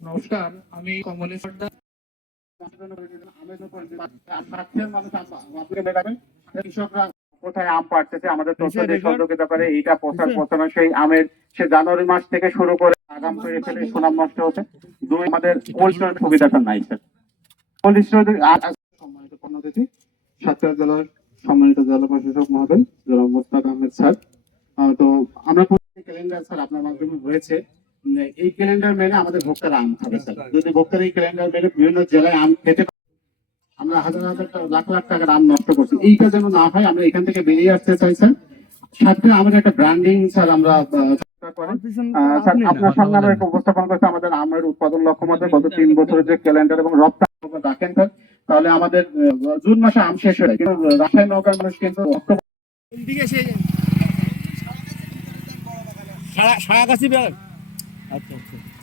নমস্কার আমি কমলেশ সর্দার। সাতক্ষীরার মানুষ আপনাকে দেখাবেন কৃষকরা কোথায় আম পাড়তেছে? আমাদের তথ্য দিয়ে সহযোগিতা এইটা প্রচার প্রচারণা সেই আমের সে জানুয়ারি মাস থেকে শুরু করে আগাম পেরে ফেলে সুনাম নষ্ট হচ্ছে। দুই আমাদের কোল্ড সুবিধাটা নাই স্যার। সম্মানিত কর্মসূচি সাতক্ষীরা জেলার সম্মানিত জেলা প্রশাসক মহোদয় জেলা মোস্তাক আহমেদ স্যার। তো আমরা ক্যালেন্ডার স্যার আপনার মাধ্যমে হয়েছে এই ক্যালেন্ডার মেনে আমাদের ভোক্তারা আম খাবে স্যার যদি ভোক্তারা এই ক্যালেন্ডার মেনে বিভিন্ন জেলায় আম খেতে আমরা হাজার হাজার লাখ লাখ টাকার আম নষ্ট করছি। এইটা যেন না হয় আমরা এখান থেকে বেরিয়ে আসতে চাই স্যার সাথে আমাদের একটা ব্র্যান্ডিং স্যার আমরা আপনার সামনে আমরা একটা উপস্থাপন করছি আমাদের আমের উৎপাদন লক্ষ্যমাত্রা গত তিন বছরের যে ক্যালেন্ডার এবং রপ্তানি রাখেন স্যার তাহলে আমাদের জুন মাসে আম শেষ হয়ে যায়। কিন্তু রাসায়নিক নৌকার মানুষ কিন্তু সারা সারা কাছি আচ্ছা আচ্ছা।